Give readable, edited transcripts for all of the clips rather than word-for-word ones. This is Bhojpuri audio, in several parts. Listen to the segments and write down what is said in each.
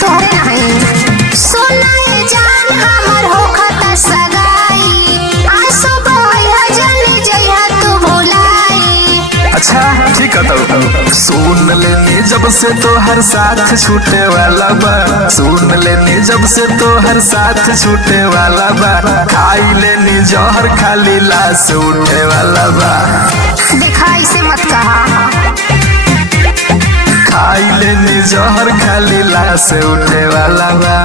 तोहरे नहीं सोना ये जान हमर होखत सगाई आंसू बहैया जल्दी जइहा तू भुलाई। अच्छा ठीक है तो सुन लेनी जब से तो हर साथ छूटे वाला बा, सुन लेनी जब से तो हर साथ छूटे वाला बा, खाई लेनी जहर खाली लाश उठे वाला बा। देखा इसे मत कहा, खाई लेनी जहर खाली लाश उठे वाला बा।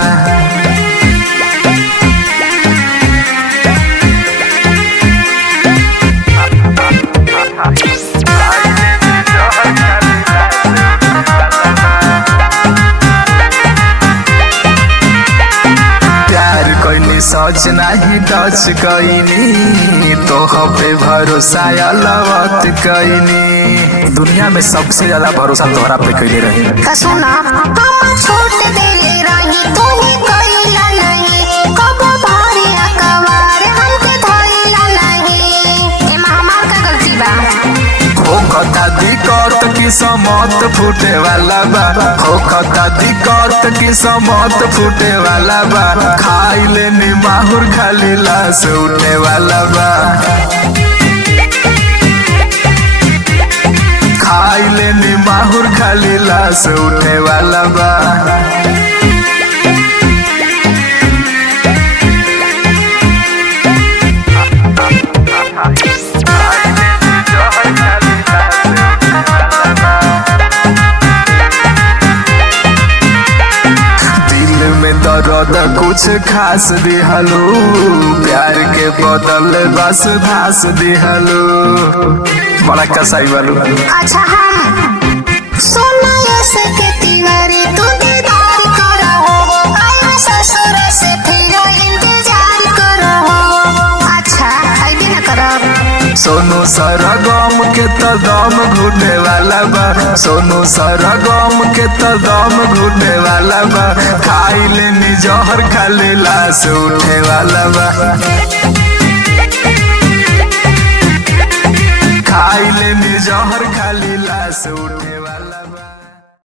सच नहीं टच कईनी तो पे भरोसा अलवत कईनी, दुनिया में सबसे ज्यादा भरोसा तोहरा पे कईले रही। सुना हम छोड़ देले रही तूने कइला नहीं, कब भारी अकवार हमके धइला नहीं, एमा हमार का गलती बा। हो कथा दिक्कत की समत फूटे वाला बा, हो कथा दिक्कत की समत फूटे वाला बा, खाई लेनी माहुर खाली लाश उठे वाला बा। खाई लेनी माहुर खाली लाश उठे वाला बा। दर्द कुछ खास दिहलू, प्यार के बदल बस धास दिहलू, बड़ा कसाई वालू। अच्छा हम सोना ऐसे के तिवारी तू दीदार करो, आया ससुर से फिर इंतजार करो। अच्छा आइबे न करब। सोनू सरगम के तो दम घुटे वाला बा, सोनू सरगम के तो दम घुटे वाला बा, खाई लेनी जहर खाली लाश उठे वाला बा। खाई लेनी जहर खाली लाश उठे